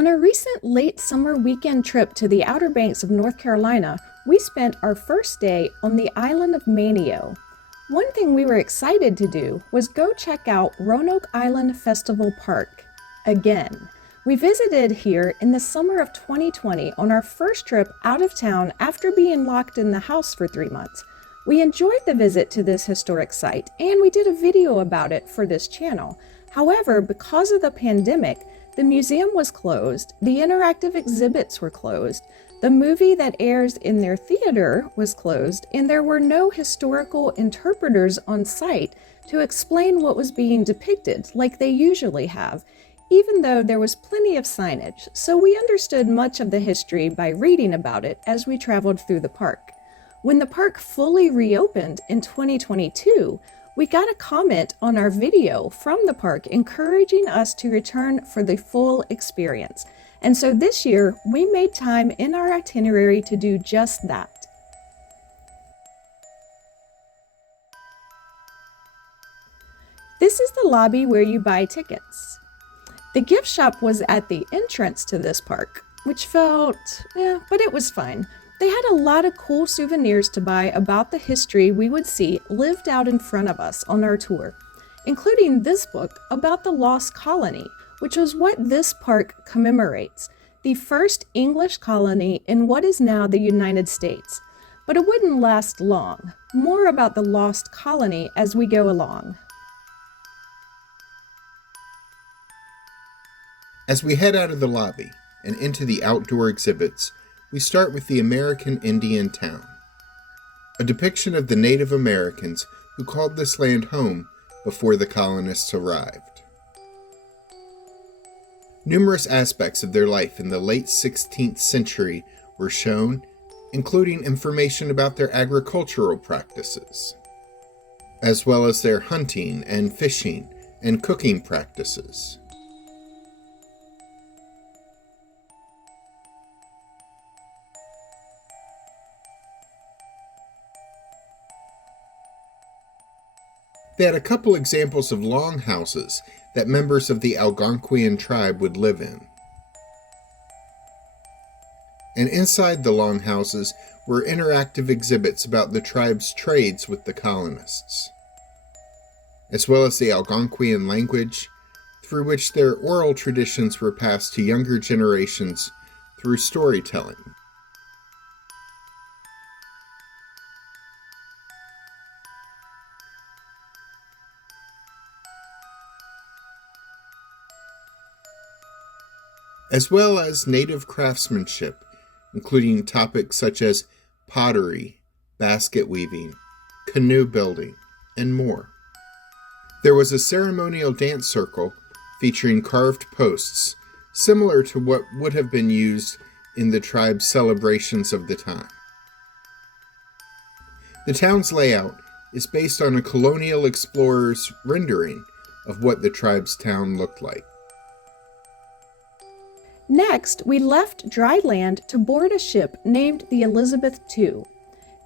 On a recent late summer weekend trip to the Outer Banks of North Carolina, we spent our first day on the island of Manteo. One thing we were excited to do was go check out Roanoke Island Festival Park again. We visited here in the summer of 2020 on our first trip out of town after being locked in the house for 3 months. We enjoyed the visit to this historic site, and we did a video about it for this channel. However, because of the pandemic, the museum was closed, the interactive exhibits were closed, the movie that airs in their theater was closed, and there were no historical interpreters on site to explain what was being depicted like they usually have, even though there was plenty of signage, so we understood much of the history by reading about it as we traveled through the park. When the park fully reopened in 2022, we got a comment on our video from the park encouraging us to return for the full experience. And so this year, we made time in our itinerary to do just that. This is the lobby where you buy tickets. The gift shop was at the entrance to this park, which felt, but it was fine. They had a lot of cool souvenirs to buy about the history we would see lived out in front of us on our tour, including this book about the lost colony, which was what this park commemorates, the first English colony in what is now the United States. But it wouldn't last long. More about the lost colony as we go along. As we head out of the lobby and into the outdoor exhibits, we start with the American Indian town, a depiction of the Native Americans who called this land home before the colonists arrived. Numerous aspects of their life in the late 16th century were shown, including information about their agricultural practices, as well as their hunting and fishing and cooking practices. They had a couple examples of longhouses that members of the Algonquian tribe would live in. And inside the longhouses were interactive exhibits about the tribe's trades with the colonists, as well as the Algonquian language, through which their oral traditions were passed to younger generations through storytelling. As well as native craftsmanship, including topics such as pottery, basket weaving, canoe building, and more. There was a ceremonial dance circle featuring carved posts, similar to what would have been used in the tribe's celebrations of the time. The town's layout is based on a colonial explorer's rendering of what the tribe's town looked like. Next, we left dry land to board a ship named the Elizabeth II.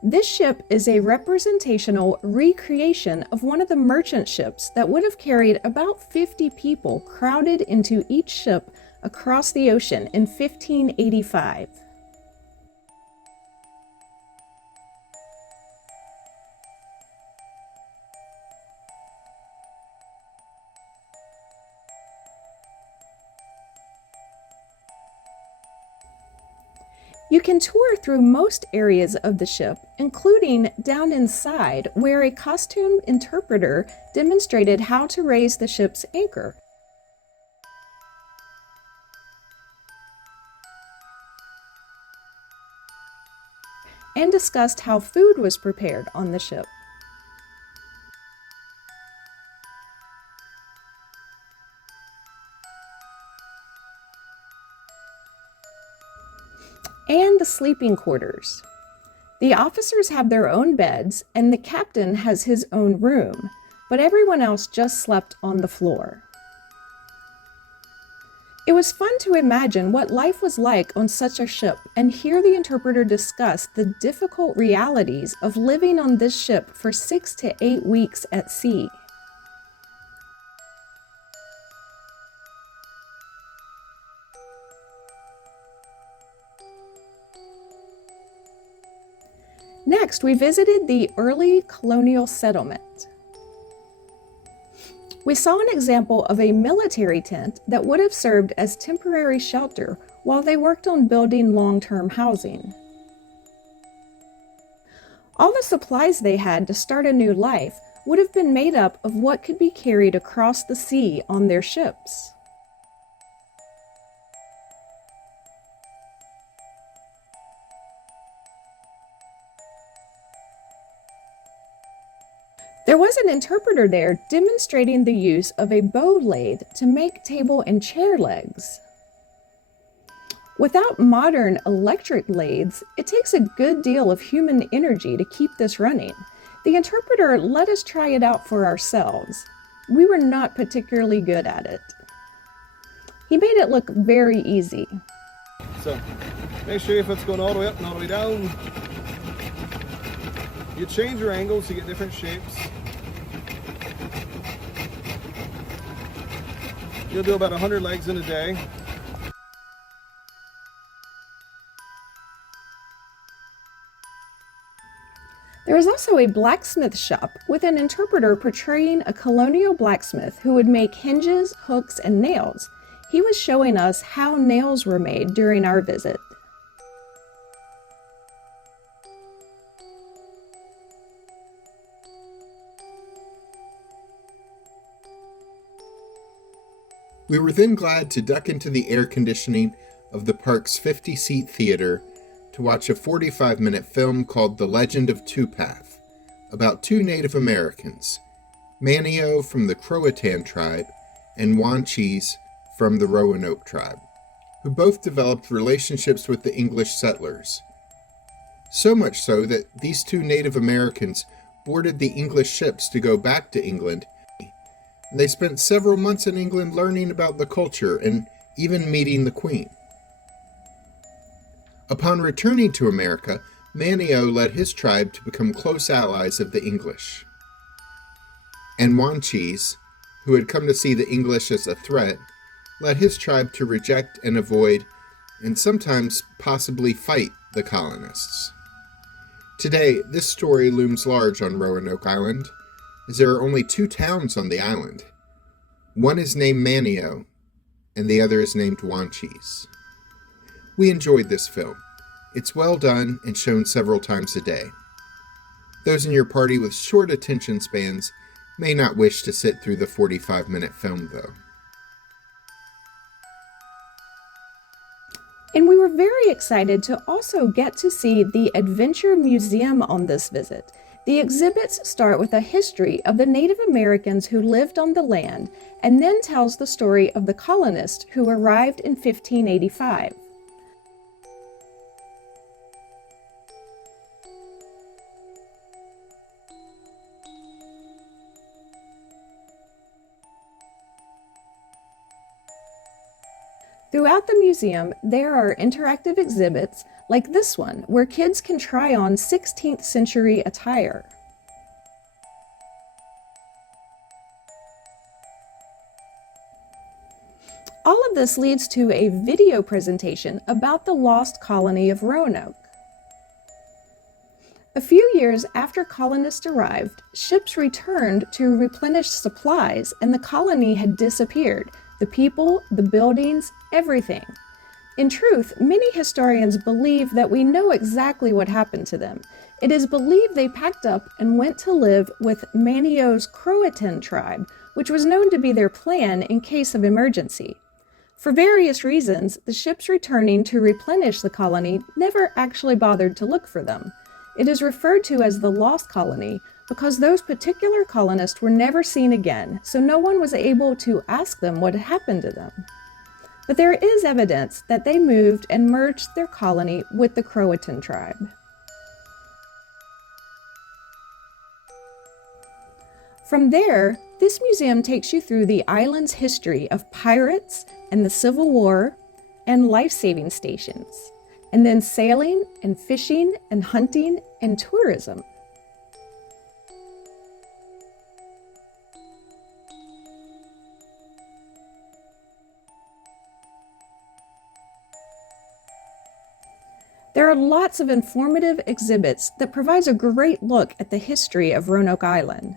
This ship is a representational recreation of one of the merchant ships that would have carried about 50 people crowded into each ship across the ocean in 1585. You can tour through most areas of the ship, including down inside, where a costume interpreter demonstrated how to raise the ship's anchor. And discussed how food was prepared on the ship. And the sleeping quarters. The officers have their own beds, and the captain has his own room, but everyone else just slept on the floor. It was fun to imagine what life was like on such a ship and hear the interpreter discuss the difficult realities of living on this ship for 6 to 8 weeks at sea. Next, we visited the early colonial settlement. We saw an example of a military tent that would have served as temporary shelter while they worked on building long-term housing. All the supplies they had to start a new life would have been made up of what could be carried across the sea on their ships. There was an interpreter there demonstrating the use of a bow lathe to make table and chair legs. Without modern electric lathes, it takes a good deal of human energy to keep this running. The interpreter let us try it out for ourselves. We were not particularly good at it. He made it look very easy. So, make sure if it's going all the way up and all the way down. You change your angles to get different shapes. You'll do about 100 legs in a day. There was also a blacksmith shop with an interpreter portraying a colonial blacksmith who would make hinges, hooks, and nails. He was showing us how nails were made during our visit. We were then glad to duck into the air conditioning of the park's 50-seat theater to watch a 45-minute film called The Legend of Tupaf, about two Native Americans, Manteo from the Croatan tribe and Wanchese from the Roanoke tribe, who both developed relationships with the English settlers. So much so that these two Native Americans boarded the English ships to go back to England. They spent several months in England learning about the culture and even meeting the Queen. Upon returning to America, Manteo led his tribe to become close allies of the English. And Wanchese, who had come to see the English as a threat, led his tribe to reject and avoid, and sometimes possibly fight, the colonists. Today, this story looms large on Roanoke Island, as there are only two towns on the island. One is named Manteo, and the other is named Wanchese. We enjoyed this film. It's well done and shown several times a day. Those in your party with short attention spans may not wish to sit through the 45-minute film, though. And we were very excited to also get to see the Adventure Museum on this visit. The exhibits start with a history of the Native Americans who lived on the land and then tells the story of the colonists who arrived in 1585. Throughout the museum, there are interactive exhibits like this one, where kids can try on 16th century attire. All of this leads to a video presentation about the lost colony of Roanoke. A few years after colonists arrived, ships returned to replenish supplies, and the colony had disappeared. The people, the buildings, everything. In truth, many historians believe that we know exactly what happened to them. It is believed they packed up and went to live with Manteo's Croatan tribe, which was known to be their plan in case of emergency. For various reasons, the ships returning to replenish the colony never actually bothered to look for them. It is referred to as the Lost Colony because those particular colonists were never seen again, so no one was able to ask them what had happened to them. But there is evidence that they moved and merged their colony with the Croatan tribe. From there, this museum takes you through the island's history of pirates and the Civil War and life-saving stations, and then sailing and fishing and hunting and tourism. There are lots of informative exhibits that provides a great look at the history of Roanoke Island.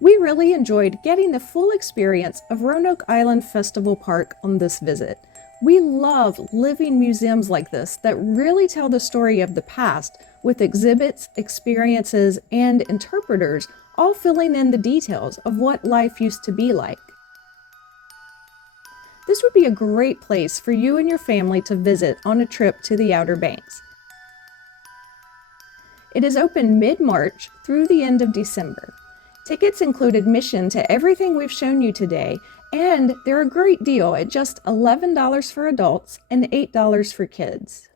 We really enjoyed getting the full experience of Roanoke Island Festival Park on this visit. We love living museums like this that really tell the story of the past with exhibits, experiences, and interpreters all filling in the details of what life used to be like. This would be a great place for you and your family to visit on a trip to the Outer Banks. It is open mid-March through the end of December. Tickets include admission to everything we've shown you today, and they're a great deal at just $11 for adults and $8 for kids.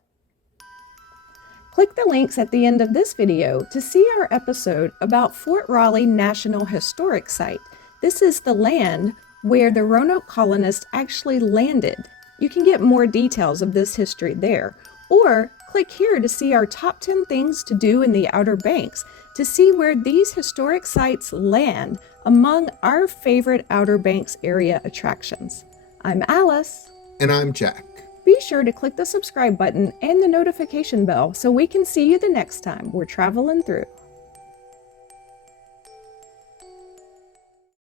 Click the links at the end of this video to see our episode about Fort Raleigh National Historic Site. This is the land where the Roanoke colonists actually landed. You can get more details of this history there, or click here to see our top 10 things to do in the Outer Banks to see where these historic sites land among our favorite Outer Banks area attractions. I'm Alice. And I'm Jack. Be sure to click the subscribe button and the notification bell so we can see you the next time we're traveling through.